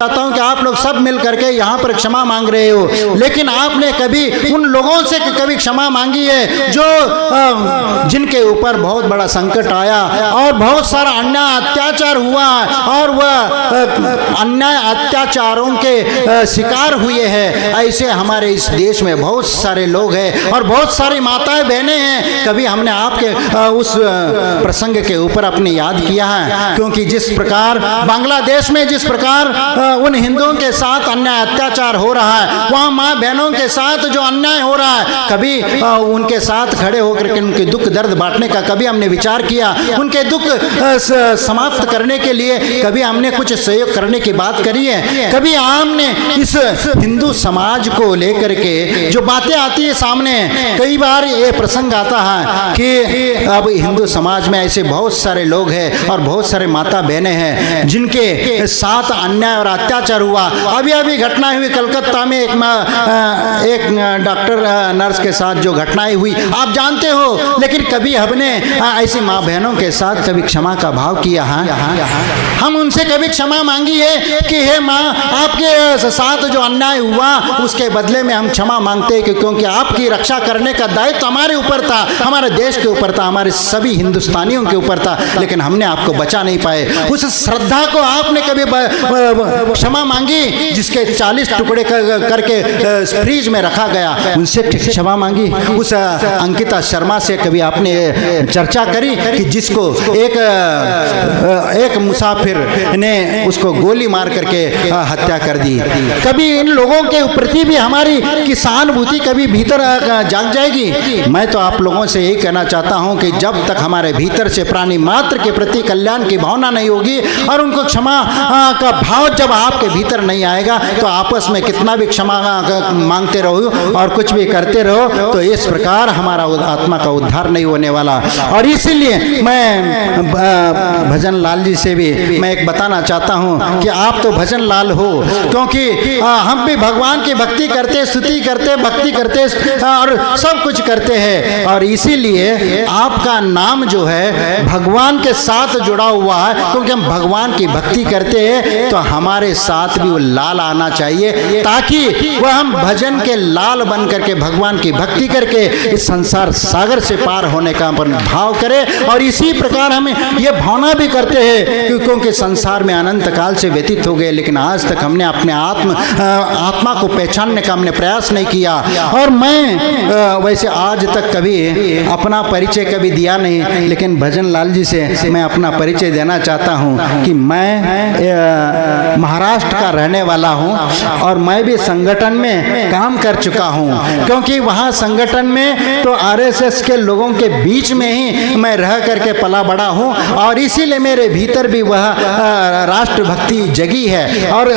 चाहता हूं कि आप लोग सब मिल करके यहाँ पर क्षमा मांग रहे हो, लेकिन आपने कभी उन लोगों से कभी क्षमा मांगी है जो जिनके ऊपर बहुत बड़ा संकट आया और बहुत सारा अन्याय अत्याचार हुआ और वह अन्याय अत्याचारों के शिकार हुए हैं। ऐसे हमारे इस देश में बहुत सारे लोग हैं और बहुत सारी माताएं बहनें हैं। कभी हमने आपके उस प्रसंग के ऊपर अपने याद किया है? क्योंकि जिस प्रकार बांग्लादेश में जिस प्रकार उन हिंदुओं के साथ अन्याय अत्याचार हो रहा है, वहाँ माँ बहनों के साथ जो अन्याय हो रहा है, कभी उनके साथ खड़े होकर के उनके दुख दर्द बांटने का कभी हमने विचार किया? उनके दुख समाप्त करने के लिए कभी हमने कुछ सहयोग करने की बात करी है? कभी हमने इस हिंदू समाज को लेकर के जो बातें आती है सामने, कई बार ये प्रसंग आता है कि अब हिंदू समाज में ऐसे बहुत सारे लोग हैं और बहुत सारे माता बहनें हैं जिनके साथ अन्याय और अत्याचार हुआ। अभी अभी घटना हुई कलकत्ता में, एक डॉक्टर नर्स के साथ जो घटनाएं हुई आप जानते हो, लेकिन कभी हमने ऐसी माँ बहनों के साथ कभी क्षमा का भाव किया है? हम उनसे कभी क्षमा मांगी है कि हे माँ, आपके साथ जो अन्याय हुआ उसके बदले में हम क्षमा मांगते हैं, क्योंकि आपकी रक्षा करने का दायित्व हमारे ऊपर था, हमारे देश के ऊपर था, हमारे सभी हिंदुस्तानियों के ऊपर था, लेकिन हमने आपको बचा नहीं पाए। उस श्रद्धा को आपने कभी क्षमा मांगी जिसके 40 टुकड़े करके फ्रीज में रखा गया? उनसे क्षमा मांगी? उस अंकिता शर्मा से कभी आपने चर्चा करी कि जिसको एक मुसाफिर ने उसको गोली मार करके हत्या कर दी? कभी इन लोगों के प्रति भी हमारी की सहानुभूति कभी भीतर जाग जाएगी? मैं तो आप लोगों से यही कहना चाहता हूं कि जब तक हमारे भीतर से प्राणी मात्र के प्रति कल्याण की भावना नहीं होगी और उनको क्षमा का भाव जब आपके भीतर नहीं आएगा, तो आपस में कितना भी क्षमा मांगते रहो और कुछ भी करते रहो, तो इस प्रकार हमारा आत्मा का उद्धार नहीं होने वाला। और इसीलिए मैं भजन लाल जी से भी मैं एक बताना चाहता हूं कि आप तो भजन लाल हो, क्योंकि हम भी भगवान की भक्ति करते, स्तुति करते, भक्ति करते और सब कुछ करते हैं, और इसीलिए आपका नाम जो है भगवान के साथ जुड़ा हुआ है, क्योंकि हम भगवान की भक्ति करते हैं तो हमारे साथ भी वो लाल आना चाहिए, ताकि वह हम भजन के लाल बन करके भगवान की भक्ति करके इस संसार सागर से पार होने का अपन भाव करें। और इसी प्रकार हम ये भावना भी करते हैं क्योंकि संसार में अनंत काल से व्यतीत हो गए, लेकिन आज तक हमने अपने आत्मा को पहचानने का हमने प्रयास नहीं किया। और मैं वैसे आज तक कभी अपना परिचय कभी दिया नहीं, लेकिन भजन लाल जी से मैं अपना परिचय देना चाहता हूं कि मैं महाराष्ट्र का रहने वाला हूं और मैं भी संगठन में काम कर चुका हूं, क्योंकि वहां संगठन में तो आरएसएस के लोगों के बीच में ही मैं रह करके पला बड़ा हूं, और इसीलिए मेरे भीतर भी वह राष्ट्रभक्ति जगी है और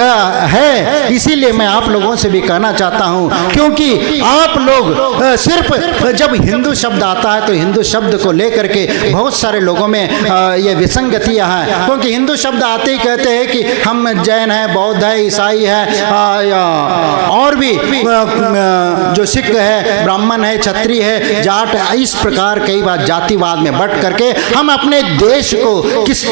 है। इसीलिए मैं आप लोगों से भी कहना चाहता हूं, क्योंकि आप लोग सिर्फ जब हिंदू शब्द आता है तो हिंदू शब्द को लेकर के बहुत सारे लोगों में ये विसंगतियां हैं, क्योंकि हिंदू शब्द आते ही कहते हैं कि हम जैन है, बौद्ध है, ईसाई है और भी जो सिख है, ब्राह्मण है, क्षत्रिय है, जाट, इस प्रकार कई बार जातिवाद में बट करके हम अपने देश को किस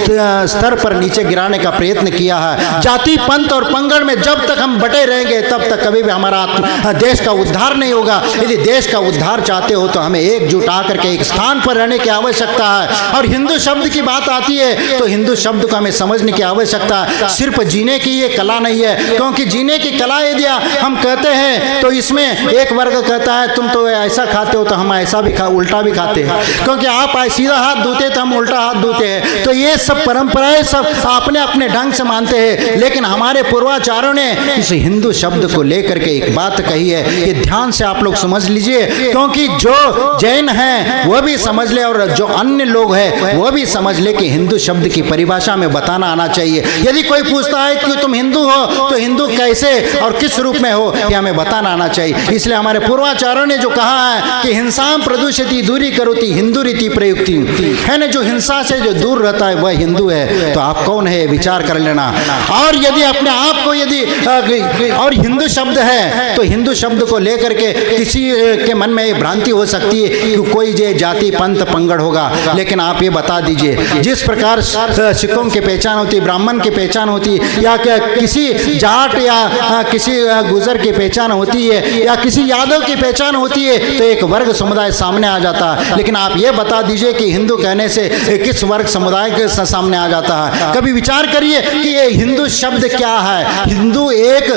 स्तर पर नीचे गिराने का प्रयत्न किया है। जाति, पंथ और पंगड़ में जब तक हम बटे रहेंगे तब तक कभी भी हमारा देश का उद्धार नहीं होगा। यदि देश का उद्धार चाहते हो तो हमें एकजुट आकर के एक स्थान पर रहने की आवश्यकता है। और हिंदू शब्द की बात आती है तो हिंदू शब्द को हमें समझने की आवश्यकता है। सिर्फ जीने की ये कला नहीं है, क्योंकि जीने की कला यदि हम कहते हैं तो इसमें एक वर्ग कहता है तुम तो ऐसा खाते हो तो हम ऐसा भी उल्टा भी खाते हैं, क्योंकि आप सीधा हाथ धोते तो हम उल्टा हाथ धोते हैं। तो ये सब परंपराएं सब अपने अपने ढंग से मानते हैं, लेकिन हमारे पूर्वाचार्यों ने इस हिंदू शब्द को लेकर के एक बात कही है, ये ध्यान से आप लोग समझ लीजिए, क्योंकि जो जैन है वह भी समझ ले और जो अन्य लोग हैं वह भी समझ ले कि हिंदू शब्द की परिभाषा में बताना आना चाहिए। यदि कोई पूछता है कि तुम हिंदू हो तो हिंदू कैसे और किस रूप में हो, यह हमें बताना आना चाहिए। इसलिए हमारे पूर्वाचार्यों ने जो कहा है कि हिंसा प्रदूषित दूरी करोति हिंदू रीति प्रयुक्ति है ना, जो हिंसा से जो दूर रहता है वह हिंदू है। तो आप कौन है विचार कर लेना। और यदि अपने आप को यदि और हिंदू शब्द है तो हिंदू शब्द को लेकर के किसी के मन में ये भ्रांति हो सकती है कि कोई जो जाति पंथ पंगड़ होगा, लेकिन आप ये बता दीजिए जिस प्रकार सिखों की पहचान होती, ब्राह्मण की पहचान होती या किसी जाट या किसी गुजर की पहचान होती है या किसी यादव की पहचान होती है तो एक वर्ग समुदाय सामने आ जाता है। लेकिन आप ये बता दीजिए कि हिंदू कहने से किस वर्ग समुदाय के सामने आ जाता है। कभी विचार करिए कि ये हिंदू शब्द क्या है। हिंदू एक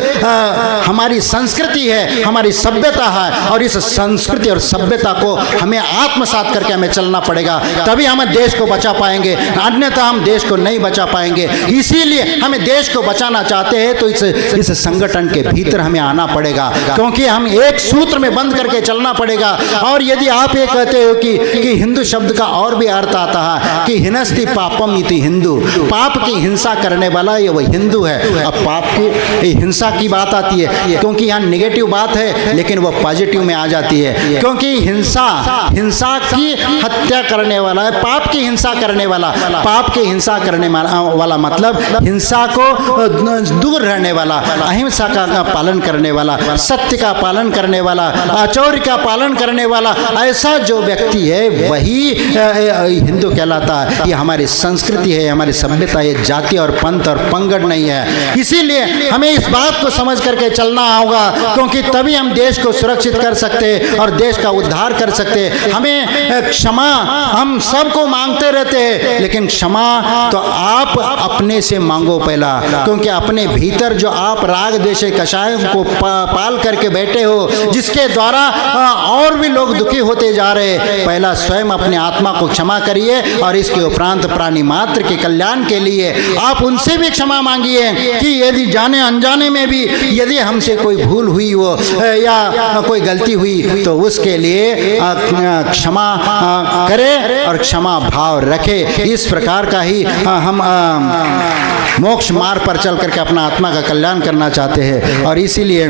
हमारी संस्कृति है, हमारी सभ्यता है, और इस संस्कृति और सभ्यता को हमें आत्मसात करके हमें चलना पड़ेगा, तभी हम देश को बचा पाएंगे, अन्यथा हम देश को नहीं बचा पाएंगे। इसीलिए हमें देश को बचाना चाहते हैं तो इस संगठन के भीतर हमें आना पड़ेगा, क्योंकि हम एक सूत्र में बंद करके चलना पड़ेगा। और यदि आप ये कहते हो कि हिंदू शब्द का और भी अर्थ आता है कि हिनस्ति पापम इति हिंदू, पाप की हिंसा करने वाला ये वही हिंदू है। अब पाप की हिंसा की बात आती है, क्योंकि यहाँ नेगेटिव बात है लेकिन वो पॉजिटिव में आ जाती है, क्योंकि हिंसा की हत्या करने वाला है, पाप की हिंसा करने वाला, पाप की हिंसा करने वाला मतलब हिंसा को दूर रहने वाला, अहिंसा का पालन करने वाला, सत्य का पालन करने वाला, आचौर्य का पालन करने वाला, ऐसा जो व्यक्ति है वही हिंदू कहलाता है। ये हमारी संस्कृति है, हमारी सभ्यता है, जाति और पंथ और पंगड़ नहीं है। इसीलिए हमें इस बात को समझ करके चलना होगा, क्योंकि तभी हम देश को सुरक्षित कर सकते और देश का उद्धार कर सकते। हमें क्षमा हम सबको मांगते रहते हैं, लेकिन क्षमा तो आप अपने से मांगो पहला, क्योंकि अपने भीतर जो आप राग द्वेष कषाय को पाल करके बैठे हो, जिसके द्वारा और भी लोग दुखी होते जा रहे हैं, पहला स्वयं अपने आत्मा को क्षमा करिए और इसके उपरांत प्राणी मात्र के कल्याण के लिए आप उनसे भी क्षमा मांगिए कि यदि जाने अनजाने में भी यदि हमसे कोई भूल हुई हो या कोई गलती हुई तो उसके लिए क्षमा करे और क्षमा भाव रखे। इस प्रकार का ही हम मोक्ष मार्ग पर चल करके अपना आत्मा का कल्याण करना चाहते हैं। और इसीलिए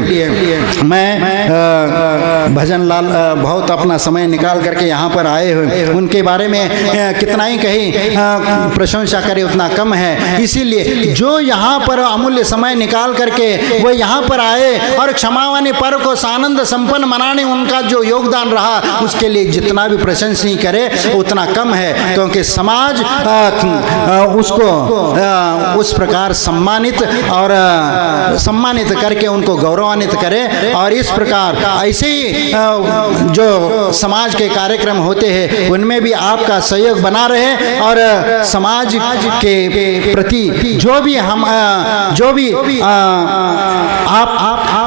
मैं भजन लाल बहुत अपना समय निकाल करके यहाँ पर आए हुए, उनके बारे में कितना ही कहीं प्रशंसा करें उतना कम है। इसीलिए जो यहाँ पर अमूल्य समय निकाल करके वो यहाँ पर आए और क्षमावानी पर्व को आनंद संपन्न मनाने उनका जो योगदान रहा, उसके लिए जितना भी प्रशंसनीय करे उतना कम है, क्योंकि समाज उसको उस प्रकार सम्मानित करके उनको गौरवान्वित करे। और इस प्रकार ऐसे ही जो समाज के कार्यक्रम होते हैं उनमें भी आपका सहयोग बना रहे, और समाज के प्रति जो भी आप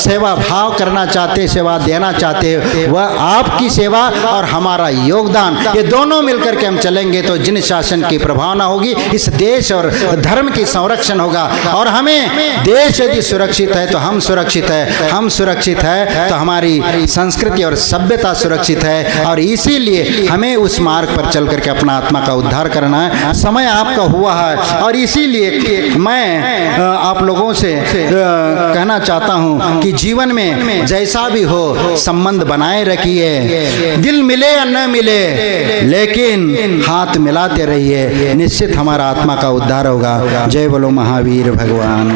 सेवा भाव करना चाहते, सेवा देना चाहते हैं, वह आपकी सेवा और हमारा योगदान, ये दोनों मिलकर के हम चलेंगे तो जिन शासन की प्रभावना होगी, इस देश और धर्म की संरक्षण होगा। और हमें देश यदि सुरक्षित है तो हम सुरक्षित है, हम सुरक्षित है तो हमारी संस्कृति और सभ्यता सुरक्षित है। और इसीलिए हमें उस मार्ग पर चल करके अपना आत्मा का उद्धार करना है। समय आपका हुआ है, और इसीलिए मैं आप लोगों से कहना चाहता हूं कि जीवन में जैसा भी हो संबंध बनाए रखिए, दिल मिले या न मिले लेकिन हाथ मिलाते रहिए, निश्चित हमारा आत्मा का उद्धार होगा। जय बोलो महावीर भगवान।